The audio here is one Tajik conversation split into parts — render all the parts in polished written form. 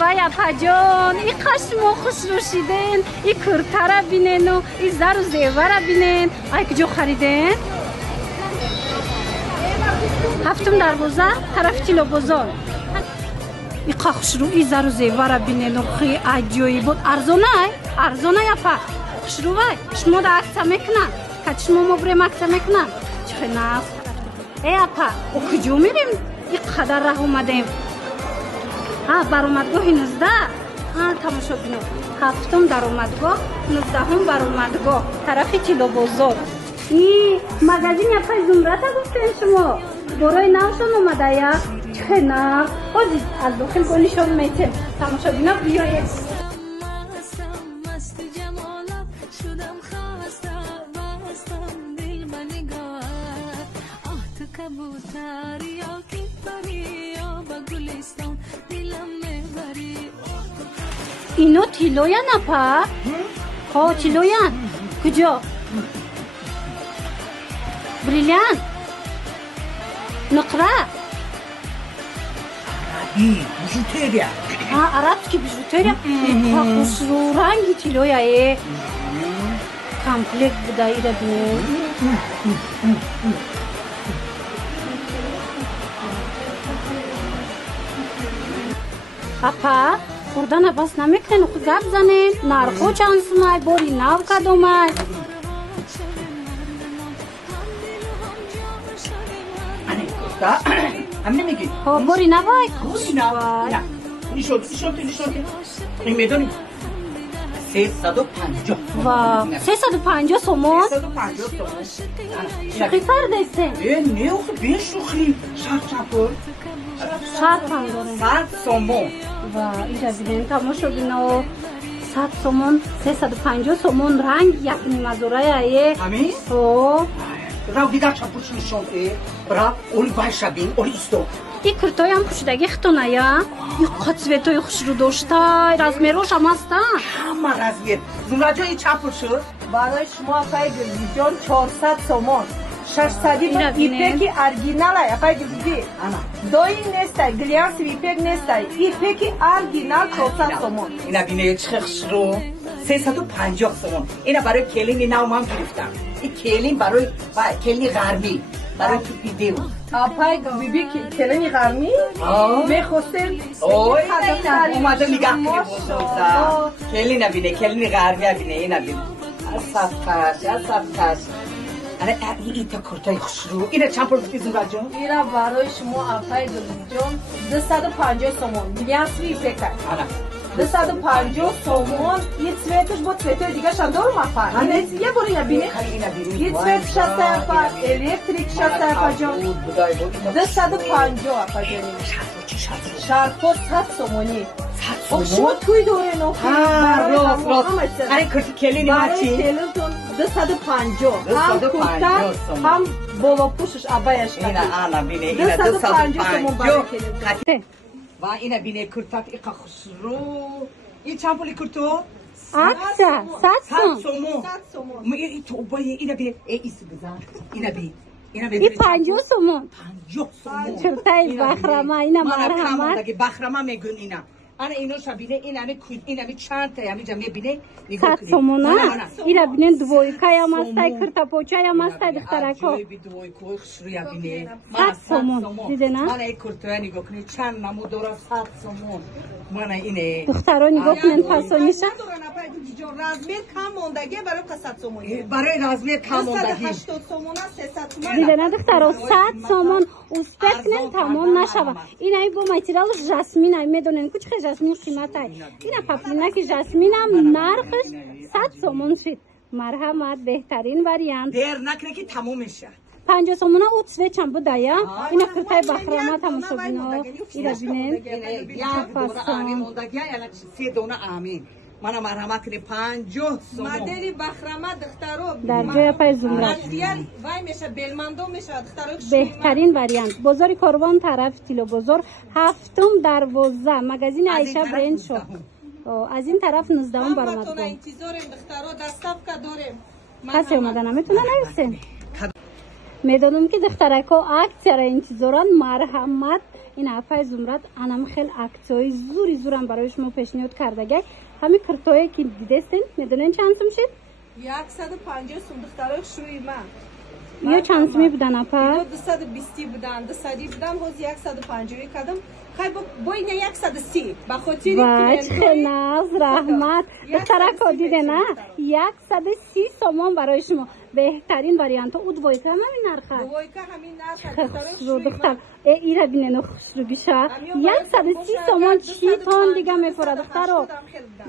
وای اپا جان این قشم خوش روشیدن این کرتا را بینن و این زر و زیور را بینن ای کجا خریدن؟ هفتم دروازه طرف تیلو بازار این خوش رو این زر و زیور را بینن و خیلی عجیبی بود ارزانه اپا خوش رو وای شما دا اکتا میکنن که شما ما بریم اکتا میکنن چه نفس ای اپا او کجا میریم این قدر راه اومدیم برآمدگاه 19 تماشا بینو هفتم درآمدگاه 19 برآمدگاه طرف تیلو بازار این مغازین اپای زمرت گفتین شما برای نوشون اومده یا چه نه بازی از داخل گونیشون میتیم تماشا بینو بیایید اینو تیلویان اپا؟ ها تیلویان کجا؟ بریلیان نقره بیژوتریا عربسکی بیژوتریا خوش رو رنگی تیلویه کامپلیت بوده ایره بینه اپا خوردن بس نمیکنن خود گپ زنین نرخو چند سمای باری نو کدومای هم نمیگی باری نوای نیشون این میدونی 350 و 350 سومون 350 شوخی کردیسته نه خب بیه شوخی شرط هم داریم 100 سومون و اینجا بیدین تماشا بینو 100 سومون 350 سومون رنگ یک نیمه ایه همین؟ راو دیگر چپوش نشون برا اولی بای شبین اولی استو این کرتای هم خوشدگی خطونه یا؟ این قطویتای خوش رو داشتای رزمیروش هم هستن همه رزمیر زمراجا این چپوشو برای شما اپای گلزی جان 400 سومون 600 ایپکی ارگینال های اپای گلزی دوی نیسته گلیانس ایپک نیسته ایپکی ارگینال 400 سومون اینا بینه چخش رو 350 سومون اینا برای کلینی نو من گرفتم این کلین برای کلینی غربی برای تو ایده اپای بیبی کلینی غربی میخواستیم اومده نگاه کنی بزرگزا کلین نبینه کلینی غربی بینه اینا بینه اصفتش این تا کرتای خوش رو اینا چند پر بودی زمرا جان؟ اینا برای شما اپای گلزی جان 250 سومون گلیانس ایپک 250 سومون یه سویتش با سویتر دیگه شم دارم اپا یه برو یا بینه یه سویت 60 اپا الکتریک 60 اپا جان 250 اپا جانی شرفا 100 سومونی شما توی دوره نو راست کرتی کلینی ماچی 250 هم کرتا هم بالا پوشش عبایش اینا آنا بینه اینا 250 و اینا بینه کرتا ایقا خسرو این چند پولی کرتو؟ اکسا 100 سومون این تو بایه اینا بینه ایسی بزن اینا بینه این 50 سومون 50 سومون چرتای بخرمه اینا مرحمت بخرمه میگون اینا انا اینو شبینه این همه چند تا همه جمعه بینه 100 سومونه اینا بینن دویکای هم هستای کرتا پوچای هم هستای دخترکو عجایبی دویکای خشروی بینه 100 سومون دیده نه؟ من این کرتویا نگاه کنی چند نمو داره 100 سومون من اینه دخترها نگاه کنن فاسونیشن رزمیر کم موندگی برای 100 سومونی برای رزمیر کم موندگی 180 سومونه 300 تومان دیده نه دخترها 100 سومون اوستک کنن تمام نشوه این هایی با متریال جاسمین هایی میدونن کچه خیلی جاسمین قیمت هایی این پاپلینا که جاسمین هم نرخش 100 سومون شد مرحمت بهترین وریانت دیر نکنه که تموم میشه 50 سومونه اوت سوی چند بود دایا اینا کرتای بخرامت هم شبینا اینا بینن یک دونه آمین موندگی یا سه دونه آمین من مرحمت کنی 50 سومون مدلی بخرامت دخترو در جای پای زمرد وای میشه بلمندو میشه دخترو بهترین وریانت بازار کاروان طرف تیلو بازار هفتم دروازه مغازین عایشه برند شو از این طرف 19 برآمد انتظاریم دخترو دستافکا داریم کسی اومدن نمیتونه نویسن медонам ки духтарако аксияро интизоранд. марҳамат ин афай зумрат анам хел аксияҳои зури зурам барои шумо пешниҳод кардагай. ҳамин куртое ки дидестин медонен чанд сум шид? 150 сум духтарои хушрӯи ман. ё чанд суми будан апа? 220 будан, 200 будан, ҳоз 150 кардам. Хай бо ина 130 ба хотири клиентои раҳмат. духтарако дидена 130 сомон барои шумо. беҳтарин вариантҳо. у двойка ҳамин нарха? двойка ҳамин нарха. духтар ира бинено хушрӯбиша 130 сомон чӣ тон дига мепора духтаро?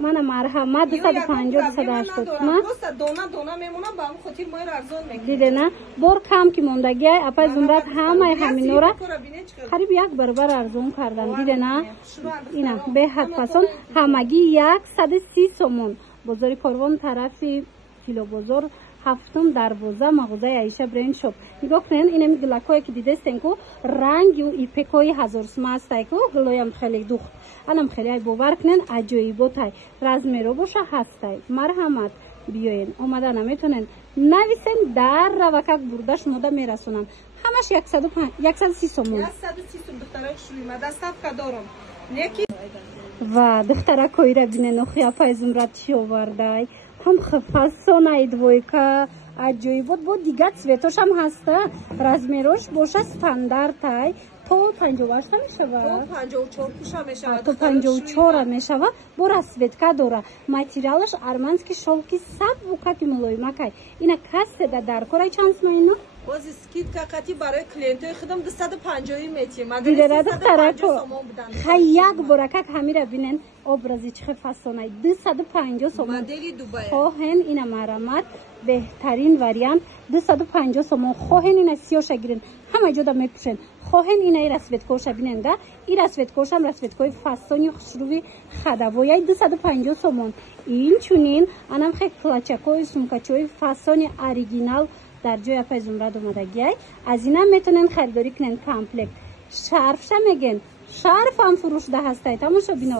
мана марҳамат 250 280 ма просто дона дона мемонам ба ҳамин хотир моро арзон мекунам. дидена бор кам ки мондагиай апай зумрат ҳамаи ҳаминора қариб як баробар арзон кардам. дидена ина беҳад пасон ҳамагӣ 130 сомон. бозори Корвон тарафи Килобозор ҳафтум дарвоза мағозаи Аиша бренд шоп. нигоҳ кунед инами гулакое ки дидестен ку ранги ӯ ипекои ҳазорсума ҳастай ку гулоям хеле духт анам хеле ай бовар кунед аҷоиботай размеро боша ҳастай. марҳамат биёен омада наметонен нависен дар равакак бурда шумода мерасонанд. ҳамаш 130 сомон. 130 сум духтарои хушрӯи ман доставка дорам. леки ва духтаракоира бинен охи апай зумрат чӣ овардай? ҳам фасонай двойка аҷоибот бо дига цветошам ҳаста. размерош боша стандартай то 58 мешавад. то 54 пуша мешавад. то 54 мешавад. бо расветка дора. материалаш армански шолки саб вукаки мулоимакай. ина каседа дар корай чанд сумайно? бози скидка қати барои клиентои худам 250 метим. дидера духтарако хай як боракак ҳамира бинен образи чихе фасонай 250 сомон. модели Дубай. хоҳен ина марамат беҳтарин вариант 250 сомон. хоҳен ина сиёша гирен ҳама ҷода мепӯшен. хоҳен ина и расветкоша биненда и расветкошам расветкои фасони хушрӯви хадавояй 250 сомон. инчунин анам хе клачакои сумкачои фасони оригинал дар ҷои апай зумрат омадагиай. аз инам метонен харидорӣ кунен комплект. шарфша меген шарфам фурӯшда ҳастай. тамошо бино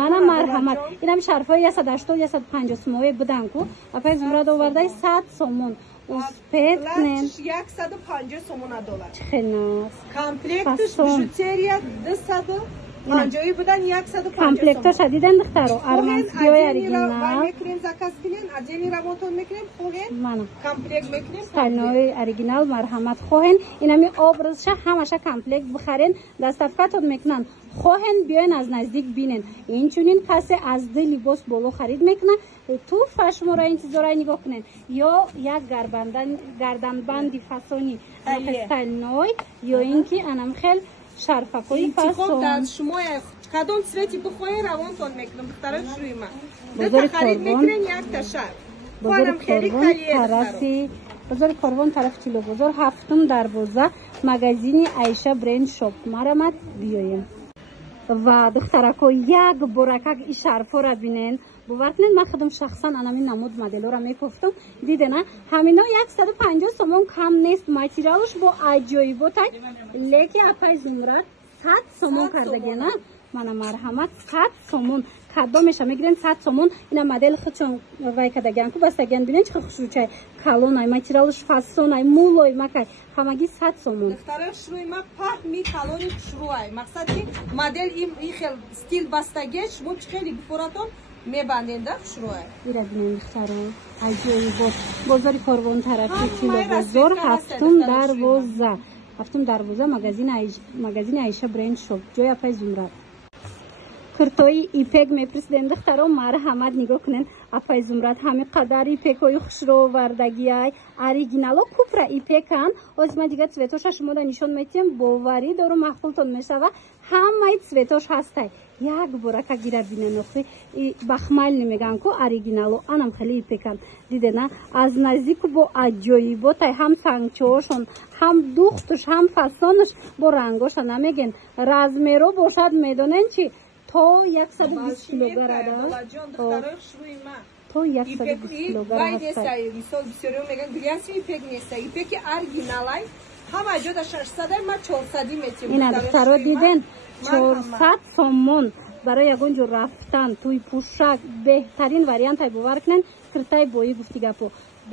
мана марҳамат инам шарфҳои 180 150 сомове будан ку апай зумрат овардай 100 сомон. успет кунен 150 сомон адолад. хенас комплектш бижутерия 250 будан 150 комплектоша диден духтаро арманскиёи оригинал мекунем заказ кунен отдельный ремонтон мекунем хоҳен мана комплект мекунем стальной оригинал марҳамат хоҳен инами образша ҳамаша комплект бихарен доставкатон мекунанд. хоҳен биёен аз наздик бинен. инчунин касе аз ду либос боло харид мекунад туфа шуморо интизорай нигоҳ кунен ё як гарданбанди фасони стальной ё ин ки анам хел шарфакои фасон дар шумо кадом цвети бихоҳед равонтон мекунам духтарои хушрӯи ман. бозори харид мекунен якта шарф. бозори Корвон тарафи Килобозор ҳафтум дарвоза магазини Аиша бренд шоп. марамат биёем. ва духтарако як боракак и шарфора бинен бовар кунед. ман худам шахсан анамин намуд моделора мекуфтам. дидена ҳамино 150 сомон кам нест. материалш бо аҷоиботай леки апай зумрат 100 сомон кардагена. мана марҳамат 100 сомон кадомеша мегирен 100 сомон. ина модел худшон вай кадагиан ку бастагиан бинен чӣ хушрӯчай калонай материалш фасонай мулой макай ҳамагӣ 100 сомон. духтарои хушрӯи ман паҳми калони хушрӯай мақсад ки модел ин хел стил бастагеш шумо чӣ хели бифоратон мебанденда хушрӯай. ира бинен духтаро аҷоибот. бозори Корвон тарафи Килобозор ҳафтум дарвоза магазини Аиша бренд шоп ҷои апай зумрат. куртои ипек меприсидем духтаро марҳамат нигоҳ кунен апай зумрат ҳами қадар ипекои хушро овардагиай оригинало купра ипекан. оз ма дига цветоша шумода нишон метиҳем боварӣ дору махфултон мешава. ҳамаи цветош ҳастай. як борака гира биненохи бахмальни меган ку оригинало анам хеле ипекан. дидена аз наздику бо аҷоиботай ҳам сангчоошон ҳам духтуш ҳам фасоныш бо рангоша намеген. размеро бошад медонен чи то 120 килограм то 120 килограм ҳастай. мисол бисёриҳо мегӯянд грязь ипек неста ипеки оригиналай ҳама ҷода 600 ма 400 метим. ина духтаро диден 400 сомон барои ягон ҷо рафтан туи пӯшак беҳтарин вариантай бовар кунен. киртай бои гуфти гапо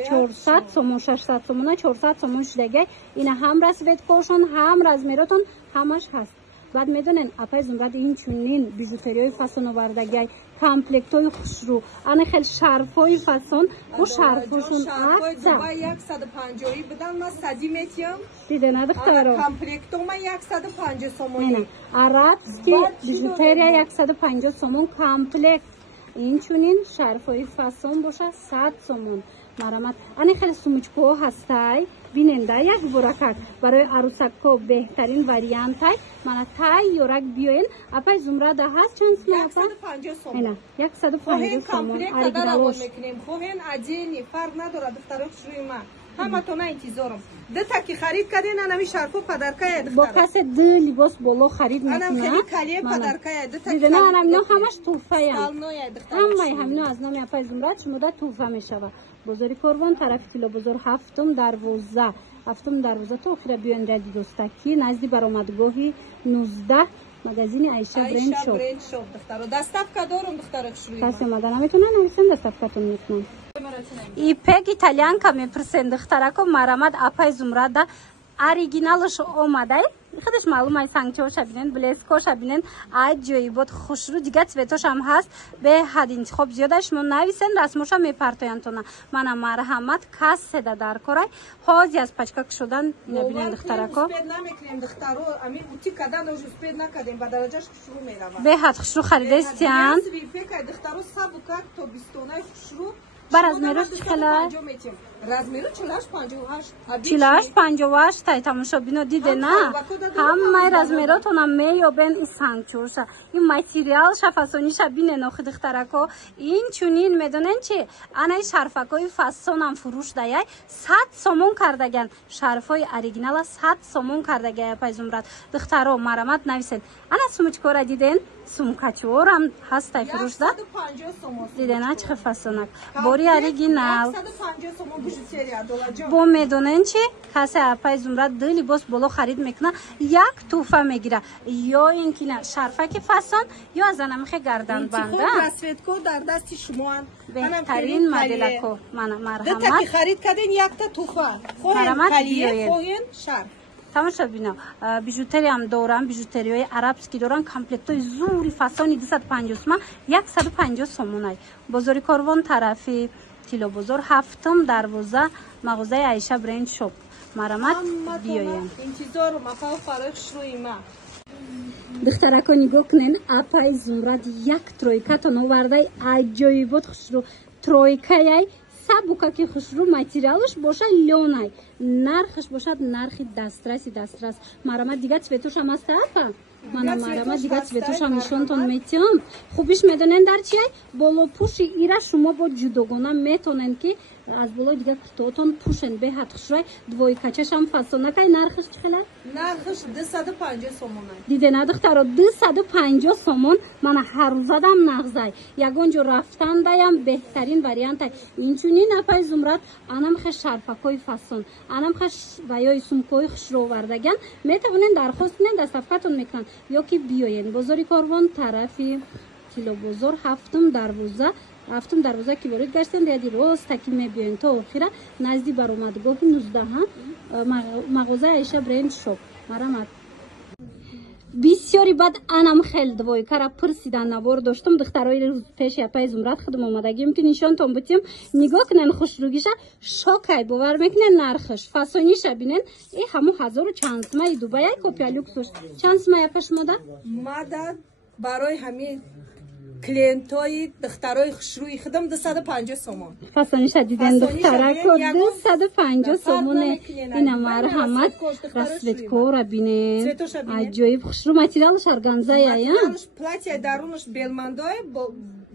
400 сомон 600 сомон 400 сомон шудагай ина ҳам расветкошон ҳам размеротон ҳамаш ҳаст. بعد میدونن اپای زمرد این چونین بیژوتریای فسون آوردگی کامپلکتای خوشرو آن خیلی شرفای فسون و شرفشون شرفای 150 بدن ما صدی میتیم دیده ندختارو کامپلکتو ما 150 سومونی عربسکی بیژوتریا 150 سومون کامپلکت این چونین شرفای فسون باشه 100 سومون مرامت آن خیلی سومچکو هستای بیننده یک برکت برای عروسکو بهترین وریانت های من تای یورک بیاین اپای زمرده هست چند سومون 150 سومون 150 سومون آریگالوش خوهن عجینی فرق نداره دخترک شروع ما همه تو نه انتظارم دتا که خرید کردین انمی شرفو پدرکای دختر با کس ده لباس بالا خرید میکنه انم خیلی کلیه پدرکای دتا دیده نه انم همش توفه هم همه از نام اپای زمرد شما ده توفه میشوه بزاری قربان طرف کیلو بزار هفتم دروازه تو آخر بیان ردی دوستکی نزدی برآمدگاهی 19 مگزین عایشه برند شاپ دخترو دستافکا دارم دخترک شروع کسی اومده نمیتونه نویسن دستافکاتون میکنم ایپک ایتالیان که میپرسن دخترکو مرامد اپای زمرده оригиналш омадай خودش معلومه سانگچوش ببینن بلسکوش ببینن عجیبی بود خوشرو دیگه цветош هم هست به حد انتخاب زیادش من نویسن رسموش هم میپرتاین تونا من مرحمت کس سده در کارای حاضی از پچکک شدن نبینن دخترکو نمیکنیم دخترو امین بوتی کدن روز سپید نکردیم با درجهش خوشرو میروه به حد خوشرو خریده استیان دخترو سابوکک تو بیستونه خوشرو بر از میروش خلا размери 48 58 тай тамошо бино диде на ҳамаи размеротонам меёбен ин сангчӯша ин материалша фасониша бинен охи духтарако инчунин медонен чи анаи шарфакои фасонам фурӯш даяй 100 сомон кардаган шарфои оригинала 100 сомон кардагая пайзумрат духтаро марамат нависен ана сумучкора диден сумкачорам ҳастай фурӯшда дидена чихе фасонак бори оригинал бо медонен чи касе апай зумрат ду либос боло харид мекуна як туҳфа мегира ё ин ки шарфаки фасон ё аз анамихе гарданбанда расветко дар дасти шумоан беҳтарин моделако мана марҳамат дата ки харид кардин якта туҳфа хоҳен калие хоҳен шарф тамоша бино бижутериям дорам бижутериёи арабски дорам комплектои зури фасони 250 сомон 150 сомонай бозори корвон тарафи тило бозор ҳафтум дарвоза мағозаи айша бренд шоп марамат биёем интизору мафау фарох шруима духтарако нигоҳ кунен апай зумрад як тройкатон овардай аҷоибот хушрӯ тройкаяй сабукаки хушрӯ материалаш бошад лёнай нархаш бошад нархи дастрас марамат дига цветушам аста апа мана марамат дига цветушам нишонтон метиҳам хубиш медонен дар чиай болопуши ира шумо бо ҷудогона метонен ки аз болои дига куртоотон пушен беҳад хушрай двойкачашам фасонакай нархаш чӣ хелай нархаш 250 сомон дидена духтаро 250 сомон мана ҳаррӯзадам нағзай ягон ҷо рафтандаям беҳтарин вариантай инчунин апай зумрат анамхе шарфакои фасон анамхе ва ёи сумкои хушро овардаган метавонен дархост кунен дастафкатон мекунан ё ки биёен бозори корвон тарафи тилобозор ҳафтум дарвоза ки ворид гаштен яди рост такил мебиёен то охира назди баромадгоҳи 19 мағозаи айша бренд шоп марамат бисёри баъд анам хел двойкара пирсидан навор доштум духтарои рӯз пеши апай зумрат худум омадагим ки нишонтон бутим нигоҳ кунен хушрӯгиша шокай бовар мекунен нархаш фасониша бинен и ҳамо 1000 чанд сомаи дубаяй копия люксош чанд сомай апа шумода мада барои ҳамин клиентои духтарои хушрӯи худам 250 сомон фасониша диден духтарако 250 сомоне ина марҳамат расветкора бинен аҷоиб хушрӯ материалаш органзая платья дарунаш белмандой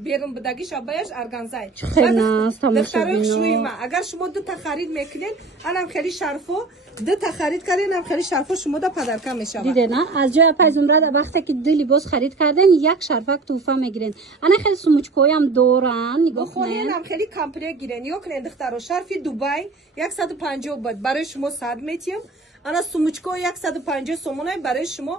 берун будагиш абаяш органзай хенас тамоша бино агар шумо дута харид мекунед анам хели шарфо дута харид карден ам хели шарфо шумо да падарка мешавад дидена аз ҷои апай зумрад вақте ки ду либос харид карден як шарфак туҳфа мегирен ана хели сумучкоям доран нигоҳ кунен ам хели комплект гирен ё кунен духтаро шарфи дубай 150 бод барои шумо сад метиҳам ана сумучко 150 сомонай барои шумо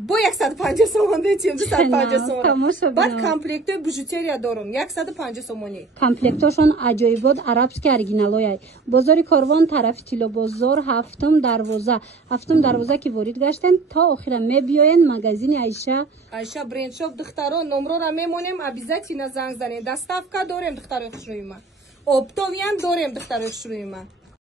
бо 150 сомон дечим 250 Тамоша сомон бад бинам. комплектои бижутерия дорум 150 сомонӣ комплектошон аҷоибот арабски оригиналояй бозори корвон тарафи тилобозор ҳафтум дарвоза ки ворид гаштем то охира мебиёен магазини айша брендшоп духтаро номрора мемонем обязательно занг занед доставка дорем духтарои хушрӯи ман обтовиям дорем духтарои хушрӯи ман